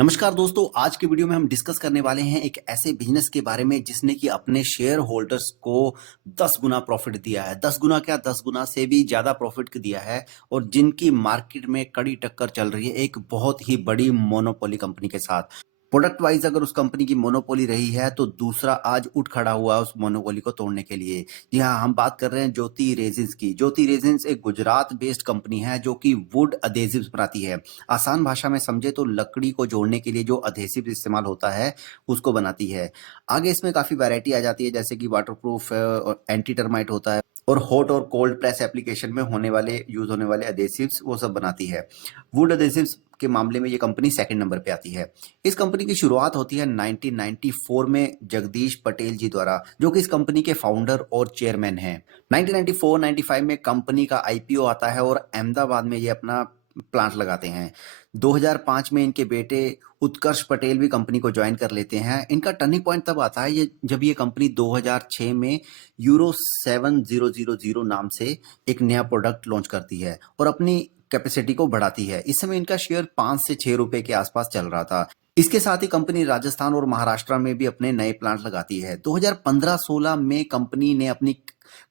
नमस्कार दोस्तों, आज के वीडियो में हम डिस्कस करने वाले हैं एक ऐसे बिजनेस के बारे में जिसने कि अपने शेयर होल्डर्स को 10 गुना प्रॉफिट दिया है। 10 गुना क्या, 10 गुना से भी ज़्यादा प्रॉफिट दिया है और जिनकी मार्केट में कड़ी टक्कर चल रही है एक बहुत ही बड़ी मोनोपोली कंपनी के साथ। प्रोडक्ट वाइज अगर उस कंपनी की मोनोपोली रही है तो दूसरा आज उठ खड़ा हुआ है उस मोनोपोली को तोड़ने के लिए। जी हाँ, हम बात कर रहे हैं ज्योति रेजिन्स की। ज्योति रेजिन्स एक गुजरात बेस्ड कंपनी है जो कि वुड अधेसिव्स बनाती है। आसान भाषा में समझे तो लकड़ी को जोड़ने के लिए जो अधेसिव इस्तेमाल होता है उसको बनाती है। आगे इसमें काफ़ी वैरायटी आ जाती है, जैसे कि वाटरप्रूफ और एंटी टर्माइट होता है और हॉट और कोल्ड प्रेस एप्लीकेशन में यूज होने वाले अधेसिव्स वो सब बनाती है। वुड अधेसिव्स के मामले में ये कंपनी सेकंड नंबर पे आती है। इस कंपनी की शुरुआत होती है 1994 में जगदीश पटेल जी द्वारा, जो कि इस कंपनी के फाउंडर और चेयरमैन हैं। 1994-95 में कंपनी का आईपीओ आता है और अहमदाबाद में ये अपना प्लांट लगाते हैं। 2005 में इनके बेटे उत्कर्ष पटेल भी कंपनी को ज्वाइन कर लेते हैं। इनका टर्निंग पॉइंट तब आता है जब ये कंपनी 2006 में यूरो 7000 नाम से एक नया प्रोडक्ट लॉन्च करती है और अपनी कैपेसिटी को बढ़ाती है। इस समय इनका शेयर 5 से 6 रुपए के आसपास चल रहा था। इसके साथ ही कंपनी राजस्थान और महाराष्ट्र में भी अपने नए प्लांट लगाती है। 2015-16 में कंपनी ने अपनी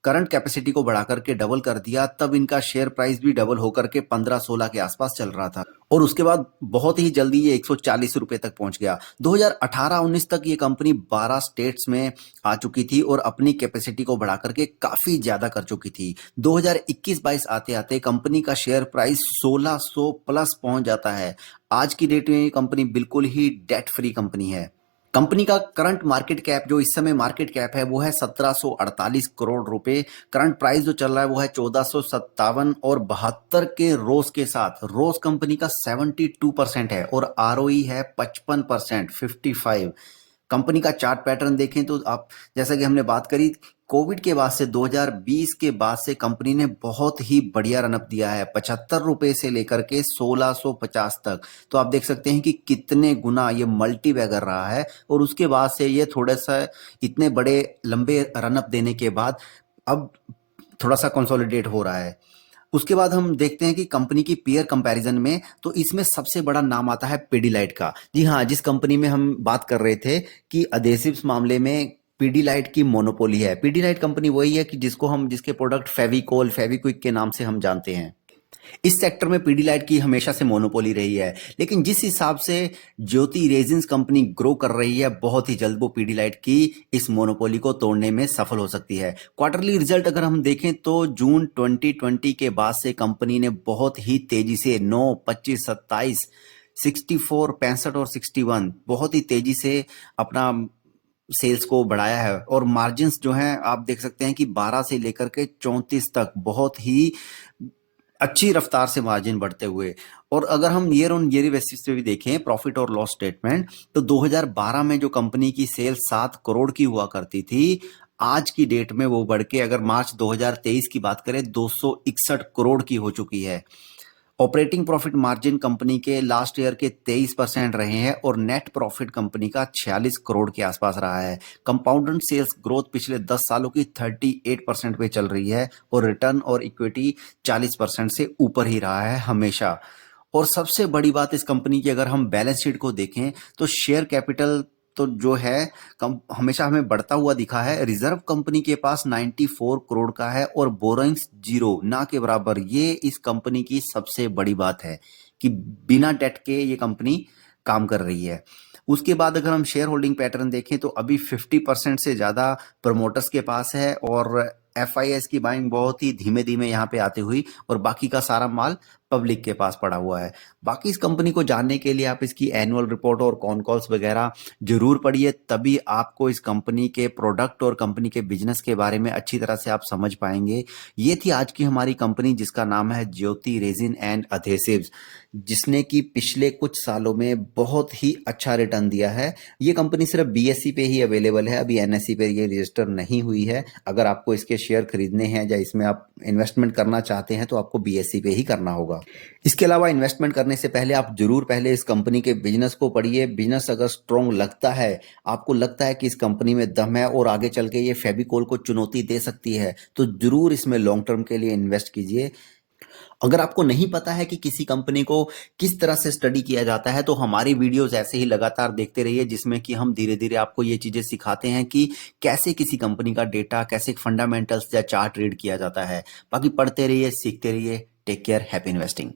करंट कैपेसिटी को बढ़ा करके डबल कर दिया। तब इनका शेयर प्राइस भी डबल होकर के 15-16 के आसपास चल रहा था और उसके बाद बहुत ही जल्दी ये 140 रुपए तक पहुंच गया। 2018-19 तक ये कंपनी 12 स्टेट्स में आ चुकी थी और अपनी कैपेसिटी को बढ़ा करके काफी ज्यादा कर चुकी थी। 2021-22 आते आते कंपनी का शेयर प्राइस 1600 प्लस पहुंच जाता है। आज की डेट में ये कंपनी बिल्कुल ही डेट फ्री कंपनी है। कंपनी का करंट मार्केट कैप, जो इस समय मार्केट कैप है, वो है 1748 करोड़ रुपए। करंट प्राइस जो चल रहा है वो है 1457 और 72 के रोज के साथ। रोज कंपनी का 72% है और आरओई है 55%, 55। कंपनी का चार्ट पैटर्न देखें तो आप, जैसा कि हमने बात करी, कोविड के बाद से 2020 के बाद से कंपनी ने बहुत ही बढ़िया रनअप दिया है। 75 रुपए से लेकर के 1650 तक। तो आप देख सकते हैं कि कितने गुना ये मल्टी बैगर रहा है और उसके बाद से ये थोड़ा सा इतने बड़े लंबे रनअप देने के बाद अब थोड़ा सा कंसोलिडेट हो रहा है। उसके बाद हम देखते हैं कि कंपनी की पीयर कंपैरिजन में तो इसमें सबसे बड़ा नाम आता है पिडिलाइट का। जी हाँ, जिस कंपनी में हम बात कर रहे थे कि अधेसिव्स मामले में पिडिलाइट की मोनोपोली है। पिडिलाइट कंपनी वही है कि जिसके प्रोडक्ट फेविकोल, फेविक्विक के नाम से हम जानते हैं। इस सेक्टर में पीडीलाइट की हमेशा से मोनोपोली रही है, लेकिन जिस हिसाब से ज्योति रेजिन्स कंपनी ग्रो कर रही है, बहुत ही जल्द वो पीडीलाइट की इस मोनोपोली को तोड़ने में सफल हो सकती है। क्वार्टरली रिजल्ट अगर हम देखें तो जून 2020 के बाद से कंपनी ने बहुत ही तेजी से 9, 25, 27, 64, 65 और 61 बहुत ही तेजी से अपना सेल्स को बढ़ाया है और मार्जिन्स जो हैं आप देख सकते हैं कि 12 से लेकर के 34 तक बहुत ही अच्छी रफ्तार से मार्जिन बढ़ते हुए। और अगर हम ईयर ऑन ईयर बेसिस पे भी देखें प्रॉफिट और लॉस स्टेटमेंट, तो 2012 में जो कंपनी की सेल 7 करोड़ की हुआ करती थी, आज की डेट में वो बढ़ के अगर मार्च 2023 की बात करें 261 करोड़ की हो चुकी है। ऑपरेटिंग प्रॉफिट मार्जिन कंपनी के लास्ट ईयर के 23% रहे हैं और नेट प्रॉफिट कंपनी का 46 करोड़ के आसपास रहा है। कंपाउंडेड सेल्स ग्रोथ पिछले 10 सालों की 38% पे चल रही है और रिटर्न और इक्विटी 40% से ऊपर ही रहा है हमेशा। और सबसे बड़ी बात इस कंपनी की, अगर हम बैलेंस शीट को देखें तो शेयर कैपिटल तो जो है कम हमेशा हमें बढ़ता हुआ दिखा है। रिजर्व कंपनी के पास 94 करोड़ का है और बोरोइंग्स जीरो, ना के बराबर। ये इस कंपनी की सबसे बड़ी बात है कि बिना डेट के ये कंपनी काम कर रही है। उसके बाद अगर हम शेयर होल्डिंग पैटर्न देखें तो अभी 50% से ज़्यादा प्रमोटर्स के पास है और एफआईएस की बाइंग बहुत ही धीमे धीमे यहाँ पे आती हुई और बाकी का सारा माल पब्लिक के पास पड़ा हुआ है। बाकी इस कंपनी को जानने के लिए आप इसकी एनुअल रिपोर्ट और कॉन कॉल्स वगैरह जरूर पढ़िए, तभी आपको इस कंपनी के प्रोडक्ट और कंपनी के बिजनेस के बारे में अच्छी तरह से आप समझ पाएंगे। ये थी आज की हमारी कंपनी जिसका नाम है ज्योति रेजिन एंड अधेसिव्स, जिसने कि पिछले कुछ सालों में बहुत ही अच्छा रिटर्न दिया है। ये कंपनी सिर्फ बीएसई पे ही अवेलेबल है, अभी एनएसई पे ये रजिस्टर नहीं हुई है। अगर आपको इसके शेयर खरीदने हैं या इसमें आप इन्वेस्टमेंट करना चाहते हैं तो आपको बीएसई पे ही करना होगा। इसके अलावा इन्वेस्टमेंट करने से पहले आप जरूर पहले इस कंपनी के बिजनेस को पढ़िए। बिजनेस अगर स्ट्रॉन्ग लगता है, आपको लगता है कि इस कंपनी में दम है और आगे चल के ये फेविकोल को चुनौती दे सकती है, तो जरूर इसमें लॉन्ग टर्म के लिए इन्वेस्ट कीजिए। अगर आपको नहीं पता है कि किसी कंपनी को किस तरह से स्टडी किया जाता है, तो हमारी वीडियोस ऐसे ही लगातार देखते रहिए, जिसमें कि हम धीरे-धीरे आपको ये चीज़ें सिखाते हैं कि कैसे किसी कंपनी का डेटा, कैसे फंडामेंटल्स या चार्ट रीड किया जाता है। बाकी पढ़ते रहिए, सीखते रहिए। Take care, happy investing.